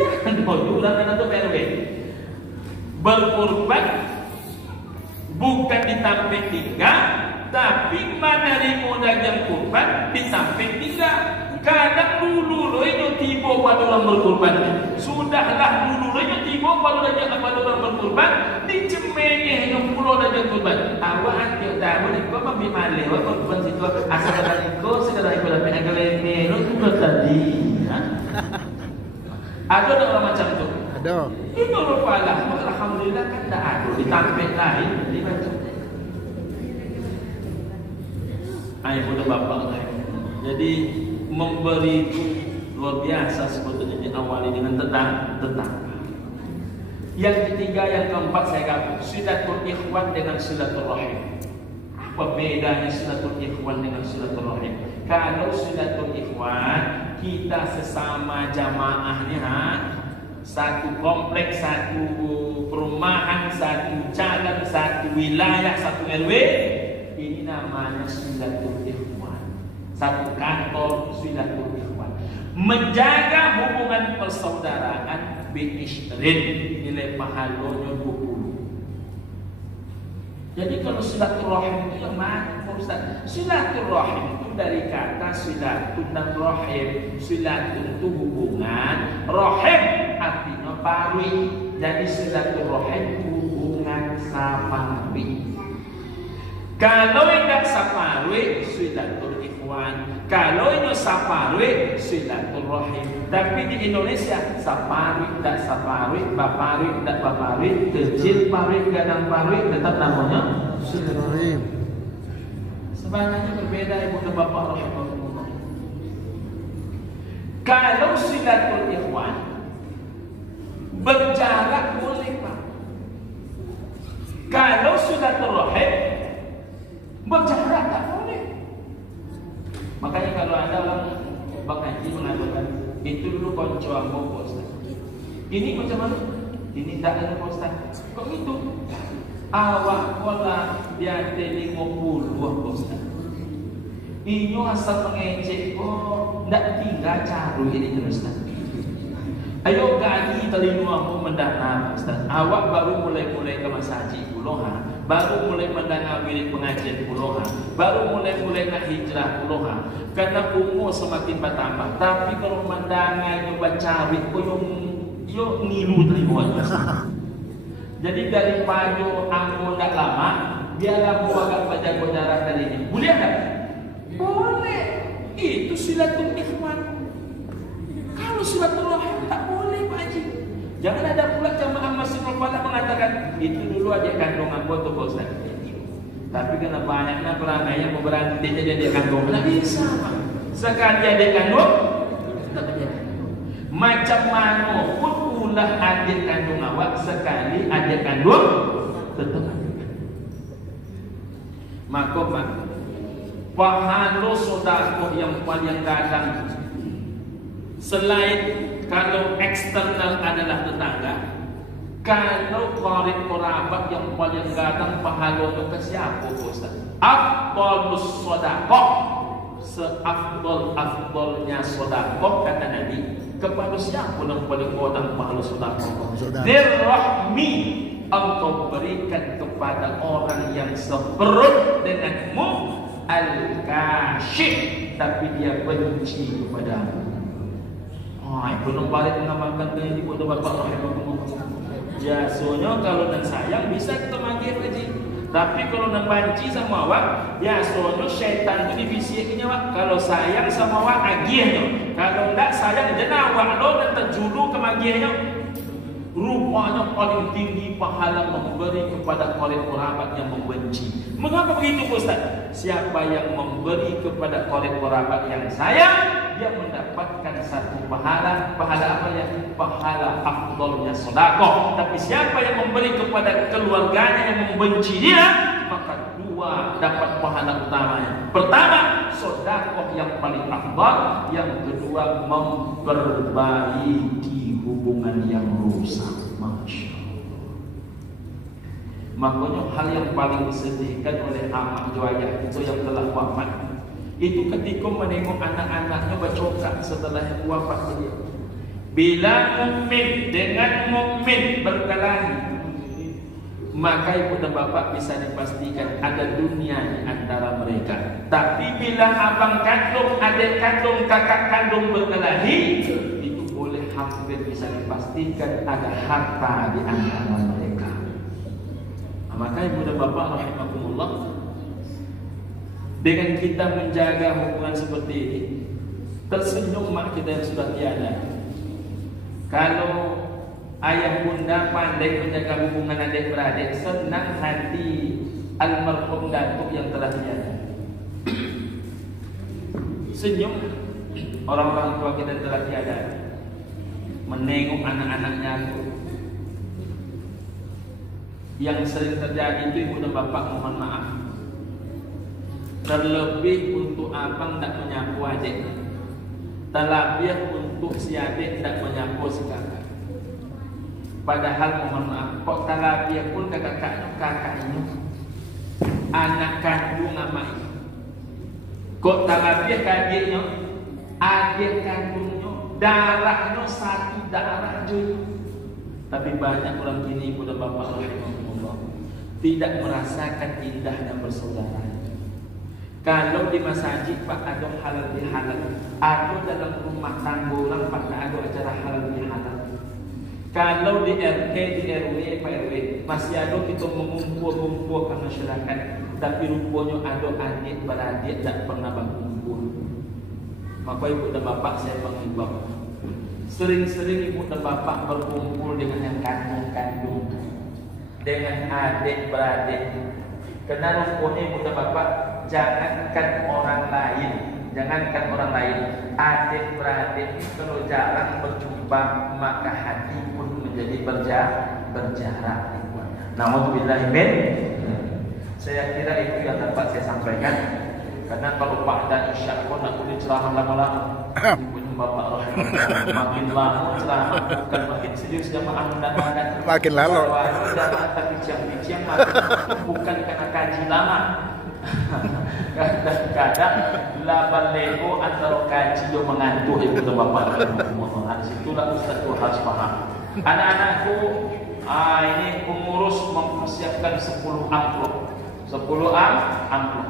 akan dijualan dan itu PRW. Berkurban bukan di samping tiga, tapi mana lima dagang kurban di samping tiga. Kadang dulu itu tiba pada orang berkurban. Sudahlah dulu itu tiba pada orang berkurban. Dicemenya yang pulau dagang kurban. Awak hati tahu ni kau ambil malih. Awak berkurban situ asal dari kau segala ikut dapat angkat lemeh. Lo tu tadi. Ada orang macam tu. Ada. Itu rupalah. Alhamdulillah kan tak ada. Ditampil lain. Di macam tu. Ayah pun bapak saya. Jadi memberi itu luar biasa sebetulnya diawali dengan tetangga. Yang ketiga, yang keempat saya katakan silatul ikhwan dengan silatul rahim. Apa bedanya silatul ikhwan dengan silatul rahim? Kalau silatul ikhwan kita sesama jamaahnya satu kompleks, satu perumahan, satu jalan, satu wilayah, satu RW, ini namanya silatul ikhwan. Satu kantor silatul ikhwan. Menjaga hubungan persaudaraan bi'ishrin, nilai pahalanya 20. Jadi kalau silaturahim itu yang mana Ustaz? Silaturahim itu dari kata silatun dan rahim. Silatun itu hubungan, rahim artinya parwi. Jadi silaturahim hubungan saparwi. Kalau tidak saparwi silatul ikhwan, kalau ini saparwi silatul rahim. Tapi di Indonesia saparwi tidak saparwi, baparwi tidak baparwi, kecil parwi gadang parwi tetap namanya silatul rahim. Sebenarnya berbeda ibu dan bapak rahimahullah. Kalau silatul ikhwan berjarak boleh pak. Kalau silatul rahim berjarak tak boleh. Makanya kalau ada orang Bang Haji mengatakan itu dulu konco ambo Ustaz. Ini macam mana? Ini tak ada Ustaz. Kok itu? Awak pola dia 50 Ustaz. Inyo asal mengecek kok ndak tinggal caru ini terus Ustaz. Ayo gali telingamu mendengar Ustaz. Awak baru mulai ke masjid puloha, baru mulai mendengar wirid pengajian puloha, baru mulai nak hijrah puloha. Karena umur semakin bertambah, tapi kalau mendengar nyoba cari yo ngilu telinga. Jadi dari padu anggo ndak lama, biarlah buat baca darah dari ini. Boleh tak? Boleh. Itu silatul ikhwan. Kalau silaturahim tak boleh Pak Haji. Jangan ada pula jamaah masjid Al-Fatah mengatakan itu dulu adik kandung aku tu Ustaz. Tapi kena banyaknya perangai yang berani jadi adik kandung. Tak bisa Pak. Sekali adik kandung tak boleh. Macam mana pun ulah adik kandung awak, sekali adik kandung tetap adik kandung. Maka Pak, pahala sedekah yang paling kadang selain kalau eksternal adalah tetangga, kalau qarib qarabat yang paling kadang pahala itu ke siapa Ustaz? Afdalus sedekah, seafdal-afdalnya sedekah kata Nabi, kepada siapa yang paling kadang pahala sedekah? Dirrahmi, engkau berikan kepada orang yang seperut denganmu, al-kashif, tapi dia benci kepadamu. Belum balik mengamalkan ini buat bapak rahimahullah. Biasanya kalau nak sayang bisa kita manggil Haji. Tapi kalau nak banci sama awak, biasanya syaitan tu dibisiknya awak. Kalau sayang sama awak agihnya. Kalau tak sayang jenah awak lo dan terjulu ke manggilnya. Rupanya paling tinggi pahala memberi kepada qarib qarabat yang membenci. Mengapa begitu Ustaz? Siapa yang memberi kepada qarib qarabat yang sayang, dia mendapatkan satu pahala. Pahala apa ya? Pahala afdolnya sedekah. Tapi siapa yang memberi kepada keluarganya yang membenci dia, maka dua dapat pahala utamanya. Pertama, sedekah yang paling afdal. Yang kedua, memperbaiki hubungan yang rusak. Masya Allah. Makanya hal yang paling disedihkan oleh Ahmad Juwayah itu yang telah wafat, itu ketika menengok anak-anaknya bercokak setelah wafat beliau. Bila mukmin dengan mukmin berkelahi, maka ibu dan bapak bisa dipastikan ada dunia di antara mereka. Tapi bila abang kandung, adik kandung, kakak kandung berkelahi, itu boleh hampir bisa dipastikan ada harta di antara mereka. Maka ibu dan bapak rahimakumullah, dengan kita menjaga hubungan seperti ini, tersenyum mak kita yang sudah tiada. Kalau ayah bunda pandai menjaga hubungan adik beradik, senang hati almarhum datuk yang telah tiada. Senyum orang-orang tua kita yang telah tiada, menengok anak-anaknya. Yang sering terjadi itu ibu dan bapak mohon maaf, terlebih untuk abang tak menyapu adik, terlebih untuk si adik tak menyapu si kakak. Padahal mohon maaf, kok terlebih pun kakak ini anak kandung ama ini. Kok terlebih adiknya, adik kandungnya, darahnya satu darah juga. Tapi banyak orang kini ibu dan bapak rahimahumullah tidak merasakan indahnya bersaudara. Kalau di masjid pak ada halal bihalal, ada dalam rumah tangga orang pak ada acara halal bihalal. Kalau di RT, di RW, Pak RW masih ada kita mengumpul-kumpulkan masyarakat, tapi rupanya ada adik beradik tak pernah berkumpul. Maka ibu dan bapak saya mengimbau, sering-sering ibu dan bapak berkumpul dengan yang kandung-kandung, dengan adik beradik. Karena rupanya ibu dan bapak, jangankan orang lain, adik beradik kalau jarang berjumpa, maka hati pun menjadi berjarak. Na'udzubillahi min. Saya kira itu yang dapat saya sampaikan. Karena kalau Pak dan Isya pun nak boleh ceramah lama-lama, ibu dan bapak rahimahullah, makin lama ceramah bukan makin serius jamaah dan makin lalu. Tapi bincang-bincang bukan karena kaji lama. Kadang-kadang laban lego antara kaji yang mengantuk ibu dan bapak rahimahullah. Disitulah Ustaz itu harus paham. Anak-anakku, ini pengurus mempersiapkan 10 amplop. 10 amplop.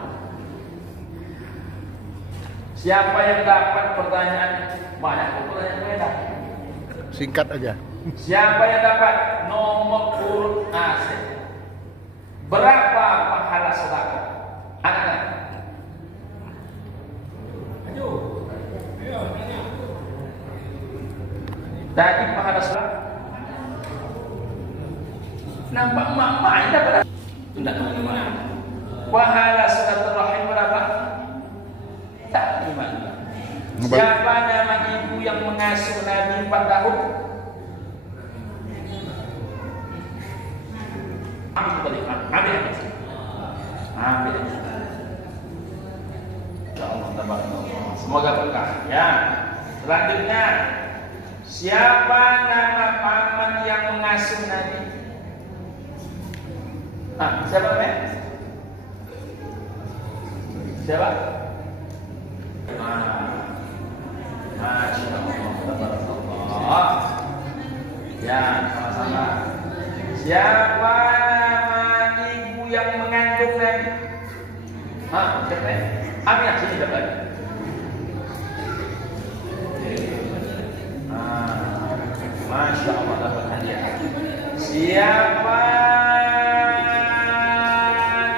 Siapa yang dapat pertanyaan? Banyak pertanyaan beda. Singkat aja. Siapa yang dapat nomor urut aset? Berapa pahala sedekah? Anak-anak. Ayo. Tanya. Tadi pahala sedekah. Nampak mak-mak ini dapat. Tidak mana. Pahala silaturahim berapa? Tak terima. Siapa nama ibu yang mengasuh Nabi 4 tahun? Ambil. Ya Allah, tabarakallah. Semoga berkah. Ya. Selanjutnya, siapa nama paman yang mengasuh Nabi? Siapa namanya? Siapa? Masya Allah, tabarakallah. Ya, sama-sama. Siapa nama ibu yang mengandung Nabi? Siapa? Aminah, sini dapat. Masya Allah, dapat hadiah. Siapa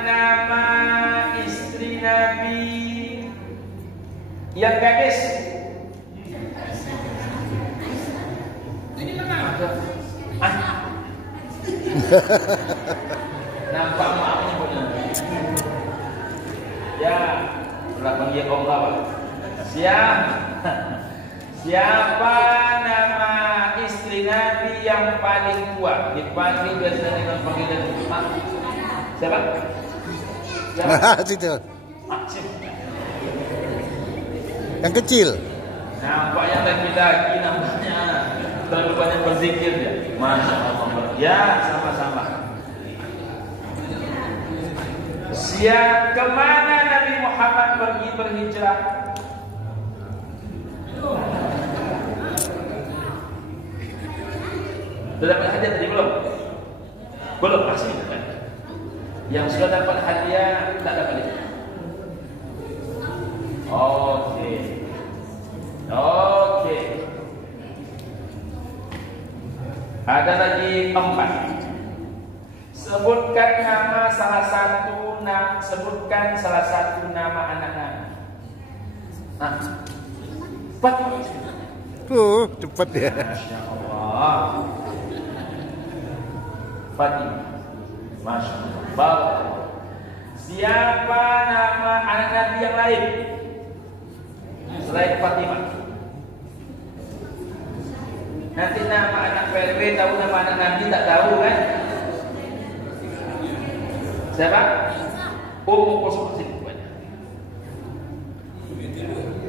nama istri Nabi yang gadis? Nampak maafnya benar. Ya, belakang dia kau tahu. Siap. Siapa nama istri Nabi yang paling tua? Dipanggil biasanya dengan panggilan Mak. Siapa? Situ. Maksim. Yang kecil. Nampak yang laki-laki nampaknya terlalu banyak berzikir dia. Masya Allah. Ya, sama-sama. Kemana Nabi Muhammad pergi berhijrah? Sudah dapat hadiah tadi belum? Belum, masih kan? Yang sudah dapat hadiah tak dapat hadiah. Oke. Ada lagi 4. Sebutkan salah satu nama anak Nabi. Cepat. Cepat ya. Masya Allah. Fatimah. Masya Allah. Siapa nama anak Nabi yang lain selain Fatimah? Nanti nama anak PLP tahu, nama anak Nabi tak tahu kan? Siapa? Ummu Kulsum.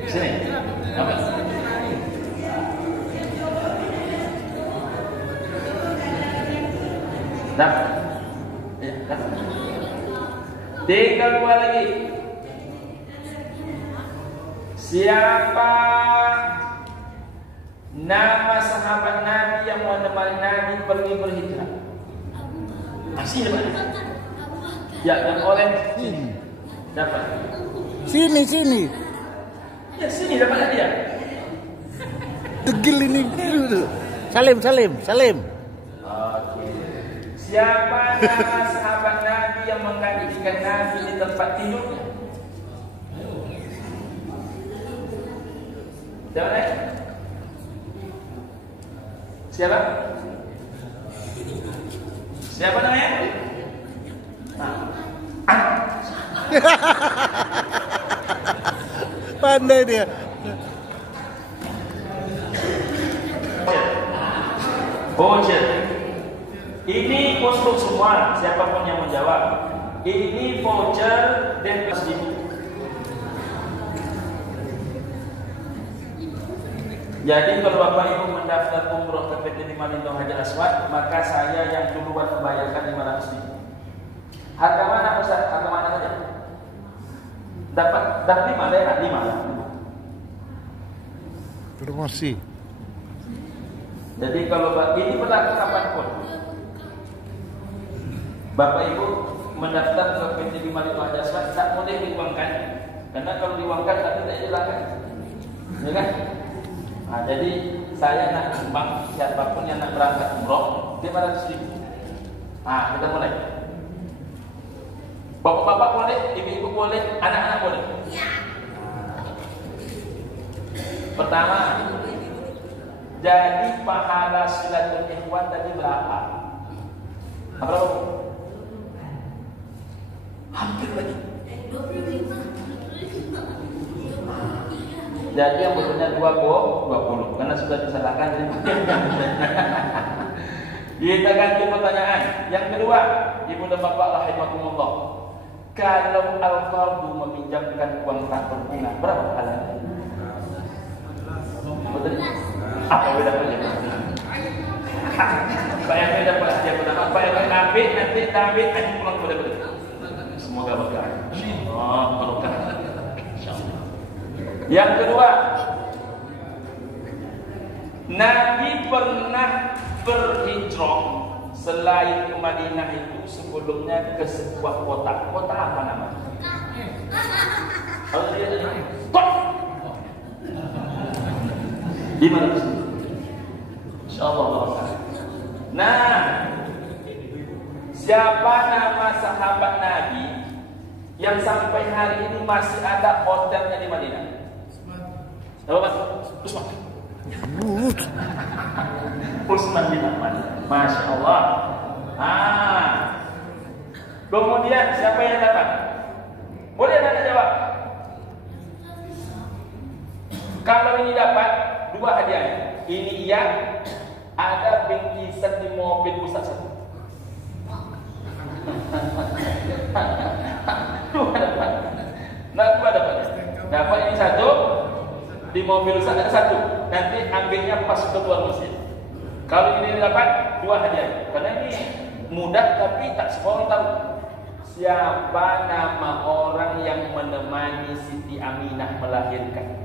Sini. Apa? Dapat. Ya, dapat. Tinggal 2 lagi. Siapa nama sahabat Nabi yang menemani Nabi pergi berhijrah? Masih dapat. Ya, yang orange sini. Dapat. Sini. Ya, sini dapat hadiah. Tegil ini. Salim. Oke. Siapa nama sahabat Nabi yang menggantikan Nabi di tempat tidurnya? Jangan. Siapa namanya? Pandai dia. Voucher. Ini untuk semua, siapapun yang menjawab. Ini voucher dan Rp1.000. Jadi kalau Bapak Ibu mendaftar umroh ke PT Lima Lintong Hajar Aswad, maka saya yang duluan membayarkan Rp500.000. Harga mana Ustaz? Harga mana saja? Dapat 5 daerah 5. Promosi. Jadi kalau ini berlaku kapanpun, Bapak Ibu mendaftar ke PT Lima Lintong Hajar Aswad tak boleh diuangkan, karena kalau diuangkan nanti tidak dilakukan, ya kan? Nah, jadi saya nak sumbang siapapun yang nak berangkat umroh Rp500.000. Nah, kita mulai. Bapak-bapak boleh, ibu-ibu boleh, anak-anak boleh. Pertama, jadi pahala silatul ikhwan tadi berapa? Berapa? Hampir lagi. Jadi yang betulnya 20 karena sudah disalahkan. Kita ganti pertanyaan. Yang kedua, Ibu dan Bapak rahimakumullah. Kalau al-fardu meminjamkan uang tak berbunga, berapa pahalanya? Betul? Apa bedanya? Pak RW dapat hadiah pertama, Pak RW ambil nanti ambil aja pulang kepada betul. Semoga berkah. Berkah. Yang kedua, Nabi pernah berhijrah selain ke Madinah itu sebelumnya ke sebuah kota. Kota apa namanya? Kalau dia tadi, di mana? Insyaallah. Nah, siapa nama sahabat Nabi yang sampai hari ini masih ada hotelnya di Madinah? Tahu Mas? Usman bin Affan. Masya Allah. Kemudian siapa yang dapat? Boleh anda jawab? Kalau ini dapat 2 hadiah. Ini iya, ada bingkisan di mobil Ustaz satu. Dua dapat. Nah, 2 dapat. Dapat ini satu, di mobil Ustaz ada satu. Nanti ambilnya pas keluar masjid. Kalau ini dapat 2 hadiah. Karena ini mudah tapi tak semua orang tahu. Siapa nama orang yang menemani Siti Aminah melahirkan?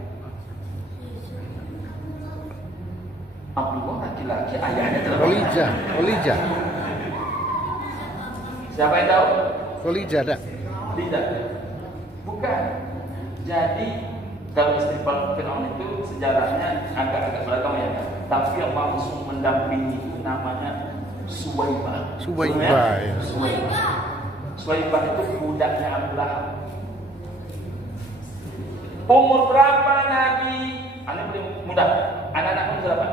Abdullah laki-laki, ayahnya Khalijah, Khalijah. Siapa yang tahu? Khalijah dah. Tidak. Bukan. Jadi kalau istri Fir'aun itu sejarahnya agak-agak belakang ya. Tapi yang langsung mendampingi itu namanya Suwaibah. Suwaibah ya. Suwaibah itu budaknya Abu Lahab. Umur berapa Nabi? Ini boleh muda. Anak-anak pun berapa?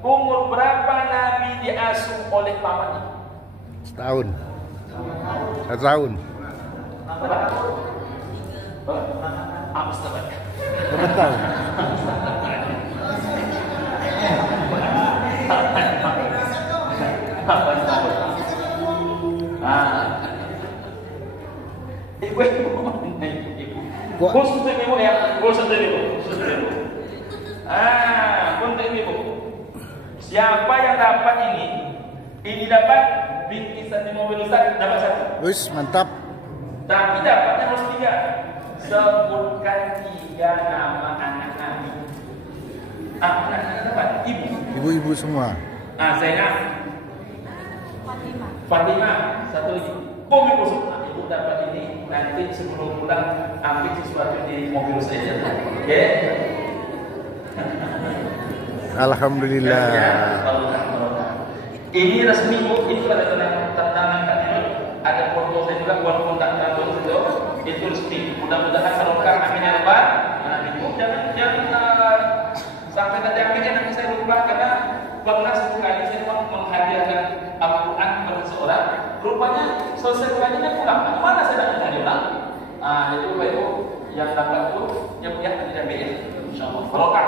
Umur berapa Nabi diasuh oleh pamannya? Setahun. 1 tahun. Apa setahun? Berapa tahun? Ibu. Khusus untuk ibu ya, khusus untuk ibu. Untuk ibu. Siapa yang dapat ini? Ini dapat bingkisan di mobil Ustaz, dapat satu. Wis, mantap. Tapi dapatnya harus 3. Sebutkan 3 nama anak Nabi. Anak-anak dapat ibu. Ibu-ibu semua. Zainab. Fatimah. Satu lagi. Ibu semua. Ibu dapat ini. Nanti sebelum pulang ambil sesuatu di mobil saya. Oke? Alhamdulillah. Ini resmi Bu. Ini pada tantangan Kak Nino. Ada foto saya juga walaupun tak tahu itu. Itu resmi. Mudah-mudahan barokah amin ya rabbal alamin. Bu, jangan sampai nanti akhirnya nanti saya lupa karena pernah sekali saya menghadiahkan Al-Quran kepada seorang. Rupanya selesai pengajiannya pulang. Mana saya dapat hadiah orang? Itu Bapak Ibu yang dapat itu yang tidak ambil. Insyaallah. Barokah.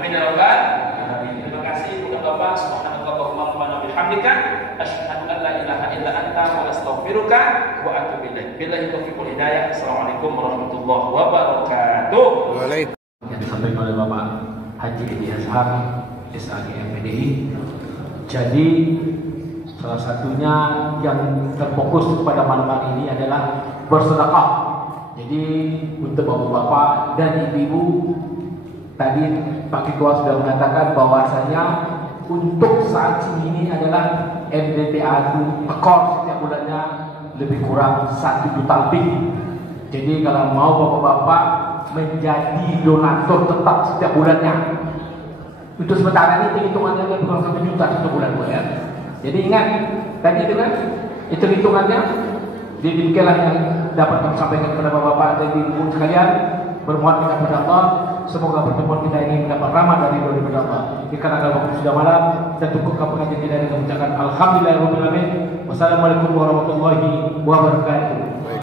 Amin ya rabbal alamin. Terima kasih kepada Bapak. Subhanallah wa bihamdika asyhadu an la ilaha illa anta wa astaghfiruka wa atubu ilaik. Billahi taufiq wal hidayah. Assalamualaikum warahmatullahi wabarakatuh. Waalaikumsalam. Yang disampaikan oleh Bapak Haji Edi Azhar SAG MPDI. Jadi salah satunya yang terfokus pada malam hari ini adalah bersedekah. Jadi untuk bapak-bapak dan ibu-ibu, tadi Pak Ketua sudah mengatakan bahwasanya untuk saat ini adalah MDTA itu tekor setiap bulannya lebih kurang 1 juta lebih. Jadi kalau mau bapak-bapak menjadi donatur tetap setiap bulannya, untuk sementara ini hitungannya lebih kurang 1 juta satu bulan ya. Jadi ingat tadi itu kan, itu hitungannya. Demikianlah yang dapat kami sampaikan kepada bapak-bapak dan ibu sekalian. Bermohon kita kepada Allah, semoga pertemuan kita ini mendapat rahmat dari Allah. Karena waktu sudah malam, kita cukupkan pengajian kita dengan mengucapkan alhamdulillahirabbil alamin. Wassalamualaikum warahmatullahi wabarakatuh.